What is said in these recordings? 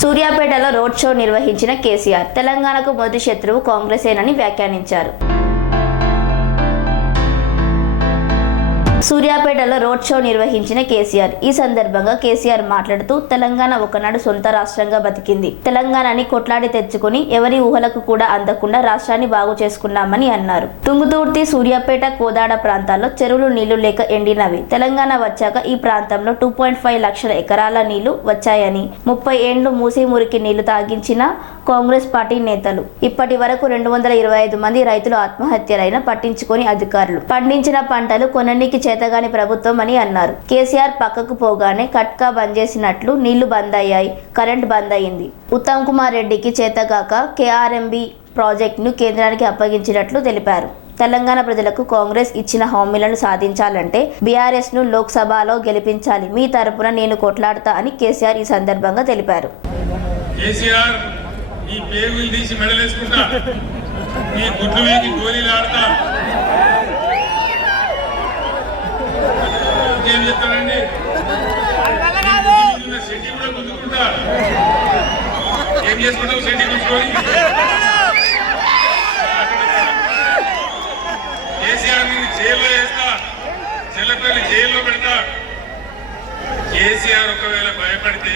సూర్యాపేటలో road show నిర్వహించిన కేసీఆర్. తెలంగాణకు మొదటి శత్రువు కాంగ్రెసేనని వ్యాఖ్యానించారు. సూర్యాపేటలో రోడ్ షో నిర్వహించిన కేసీఆర్. ఈ సందర్భంగా కేసీఆర్ మాట్లాడుతూ తెలంగాణ ఒకనాడు సొంత రాష్ట్రంగా బతికింది. తెలంగాణని కొట్లాడి తెచ్చుకుని ఎవరి ఊహలకు కూడా అందకుండా రాష్ట్రాన్ని బాగు చేసుకున్నామని అన్నారు. తుంగుతుర్తి సూర్యాపేట కోదాడ ప్రాంతాల్లో చెరువులు నీళ్ళు లేక ఎండినవి. తెలంగాణ వచ్చాక ఈ ప్రాంతంలో టూ పాయింట్ ఫైవ్ లక్షల ఎకరాల నీళ్ళు వచ్చాయని ముప్పై ఏండ్లు మూసి మురికి నీళ్ళు తాగించిన కాంగ్రెస్ పార్టీ నేతలు. ఇప్పటి వరకు రెండు వందల ఇరవై ఐదు మంది రైతులు ఆత్మహత్యలైన పట్టించుకొని అధికారులు. పండించిన పంటలు కొననీకి చేతగాని ప్రభుత్వం అని అన్నారు. కేసీఆర్ పక్కకు పోగానే కట్కా బంద్ చేసినట్లు నీళ్ళు బంద్ అయ్యాయి. కరెంట్ బంద్ అయింది ఉత్తమ్ కుమార్ రెడ్డికి చేతగాక కేఆర్ఎంబి ప్రాజెక్టును కేంద్రానికి అప్పగించినట్లు తెలిపారు. తెలంగాణ ప్రజలకు కాంగ్రెస్ ఇచ్చిన హామీలను సాధించాలంటే బీఆర్ఎస్ను లోక్సభలో గెలిపించాలి. మీ తరపున నేను కొట్లాడతా అని కేసీఆర్ ఈ సందర్భంగా తెలిపారు. కేసీఆర్ ఈ పేగులు తీసి మెడలేసుకుంటా. నీ గుడ్లు వేసి గోళీలు ఆడతా. ఇంకేం చెప్తానండి షెడ్డి కూడా గుద్దుకుంటా ఏం చేసుకుంటావు షెడ్డి గుంజుకొని కేసీఆర్ నేను జైల్లో వేస్తా. చెల్లపల్లి జైల్లో పెడతా. కేసీఆర్ ఒకవేళ భయపడితే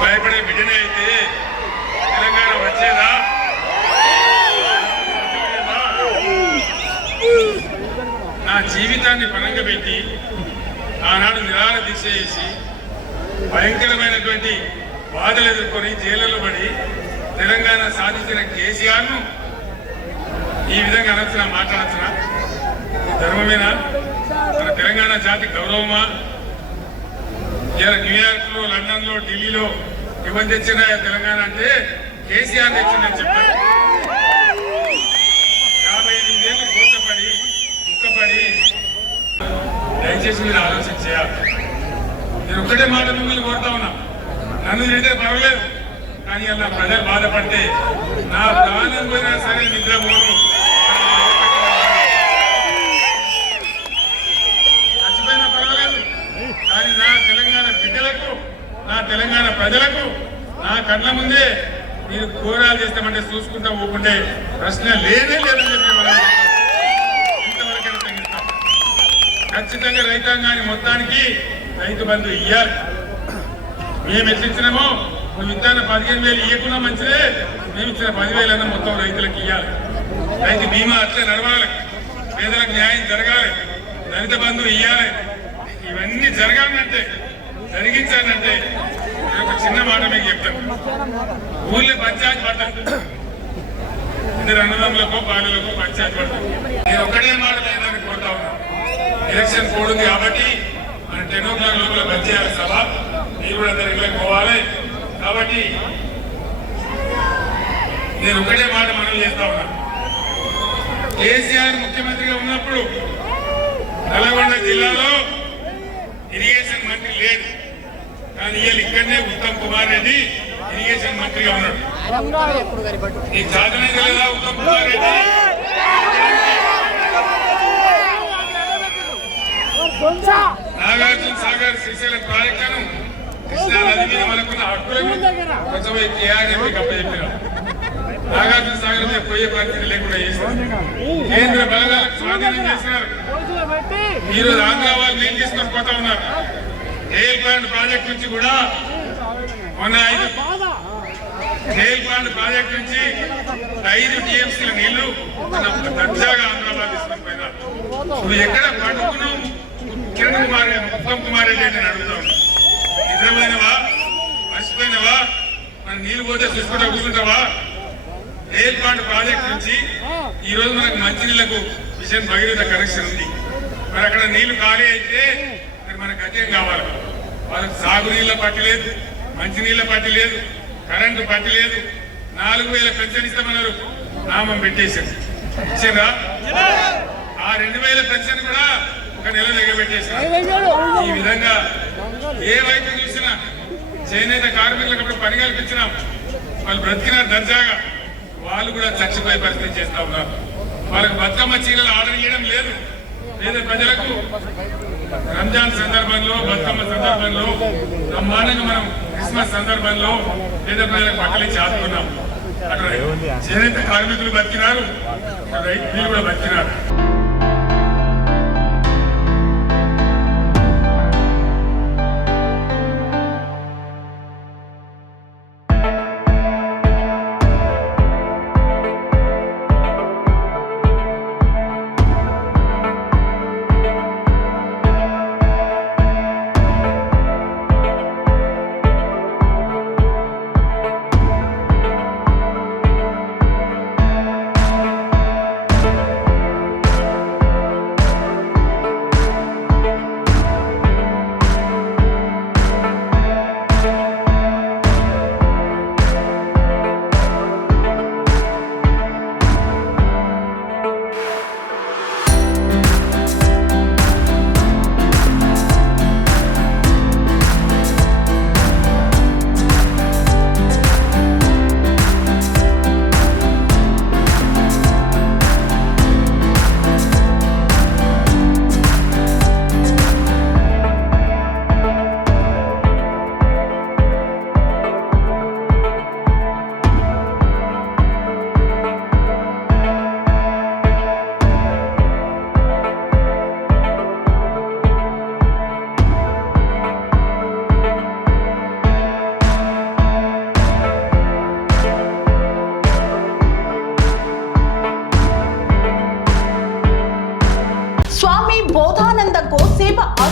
భయపడే బిడ్డనే అయితే తెలంగాణ వచ్చేదా? నా జీవితాన్ని ఆనాడు నిరాహార దీక్ష చేసి భయంకరమైనటువంటి బాధలు ఎదుర్కొని జైళ్ళలో పడి తెలంగాణ సాధించిన కేసీఆర్ను ఈ విధంగా అనొచ్చునా మాట్లాడచ్చునా ధర్మమేనా? మన తెలంగాణ జాతి గౌరవమా? ఇలా న్యూయార్క్లో లండన్లో ఢిల్లీలో ఇవన్నీ తెచ్చిన తెలంగాణ అంటే కేసీఆర్ తెచ్చిందని చెప్పారు యాభై ఎనిమిదేళ్ళు కోతపడి దుఃఖపడి దయచేసి మీరు ఆలోచన చేయాలి. నేను ఒక్కటే మాట మిమ్మల్ని కోరుతా ఉన్నా. నన్ను తిడితే పర్వాలేదు. కానీ అలా ప్రజలు బాధపడితే నా ప్రాణం పోయినా సరే నిద్ర పోను చచ్చిపోయినా పర్వాలేదు. కానీ నా తెలంగాణ బిడ్డలకు నా తెలంగాణ ప్రజలకు నా కళ్ళ ముందే మీరు ఘోరాలు చేస్తామంటే చూసుకుంటా ఊకుంటే ప్రశ్న లేనే లేదని ఖచ్చితంగా రైతాంగాన్ని మొత్తానికి రైతు బంధు ఇయ్యాలి. మేము ఎట్లా ఇచ్చినామో నువ్వు ఇద్దాన పదిహేను వేలు ఇవ్వకుండా మంచిదే. మేము ఇచ్చిన పదివేలన్నా మొత్తం రైతులకు ఇవ్వాలి రైతు బీమా అట్లే నడవాలి. పేదలకు న్యాయం జరగాలి. దళిత బంధువు ఇవ్వాలి ఇవన్నీ జరగాలంటే జరిగించాలంటే ఒక చిన్న మాట మీకు చెప్తాను. ఊళ్ళో పంచాయతీ పడ్డాను ఇద్దరు అన్నదమ్ములకు బాలులకు పంచాయతీ పడ్డాను నేను ఒకటే మాట లేదని కోరుతా ఉన్నాను ఎలక్షన్ కోడ్ ఉంది కాబట్టి మన టెన్ ఓ క్లాక్ లోపల బంద్ చేయాలి సభ. మీరు కూడా అందరు ఇళ్ళకి పోవాలి. కాబట్టి నేను ఒకటే మాట మనం చేస్తా ఉన్నా. కేసీఆర్ ముఖ్యమంత్రిగా ఉన్నప్పుడు నల్గొండ జిల్లాలో ఇరిగేషన్ మంత్రి లేడు కానీ ఇవాళ ఇక్కడనే ఉత్తమ్ కుమార్ రెడ్డి ఇరిగేషన్ మంత్రిగా ఉన్నాడు. నీకు సాధన తెలియదా ఉత్తమ్ కుమార్ రెడ్డి నాగార్జున సాగర్ శ్రీశైలం ప్రాజెక్టును కృష్ణా నది మీద మనకున్న హక్కులను కొంచెం కేఆర్ఎంపీకి అప్పచెప్పిన నాగార్జున సాగర్ మీద పోయే పరిస్థితి లేకుండా చేశారు. కేంద్ర బలగాలకు స్వాధీనం చేసినారు ఈ ఆంధ్ర వాళ్ళు నేను తీసుకొని పోతా ఉన్నారు? ఏల్ ప్లాంట్ ప్రాజెక్ట్ నుంచి కూడా మొన్న ఐదు ప్లాంట్ ప్రాజెక్ట్ నుంచి ఐదు టీఎంసీల నీళ్ళు మన దర్జాగా ఆంధ్రాబాద్ తీసుకొని పోయినారు. నువ్వు ఎక్కడ కిరణ్ కుమార్ ఉత్తమ్ కుమార్ రెడ్డి నేను అడుగుతా ఉన్నా. నిజమైనవా మర్చిపోయినవా మన నీళ్ళు పోతే చూసుకుంటా కూర్చుంటావా? ఎయిర్ ప్లాంట్ ప్రాజెక్ట్ నుంచి ఈ రోజు మనకు మంచినీళ్ళకు మిషన్ భగీరథ కనెక్షన్ ఉంది. మరి అక్కడ నీళ్ళు ఖాళీ అయితే మరి మనకు గత్యం కావాలి. వాళ్ళకి సాగునీళ్ళ పట్టి లేదు మంచినీళ్ళ పట్టి లేదు కరెంటు పట్టి లేదు. నాలుగు వేల పెన్షన్ ఇస్తామన్నారు. నామం పెట్టేశారు. ఇచ్చిందా ఆ రెండు వేల పెన్షన్ కూడా ఒక నెల దిగబెట్టేశారు ఈ విధంగా ఏ వైపు చూసినా చేనేత కార్మికులకు అప్పుడు పని కల్పించినాం. వాళ్ళు బ్రతికిన దర్జాగా వాళ్ళు కూడా చచ్చిపోయే పరిస్థితి చేస్తా ఉన్నారు. వాళ్ళకి బతుకమ్మ చీరలు ఆర్డర్ చేయడం లేదు. పేద ప్రజలకు రంజాన్ సందర్భంలో బతుకమ్మ సందర్భంలో బ్రహ్మాండంగా మనం క్రిస్మస్ సందర్భంలో పేద ప్రజలకు బట్టలు ఆదుకున్నాం. అటు చేనేత కార్మికులు బతికినారు. రైతులు కూడా బతికినారు.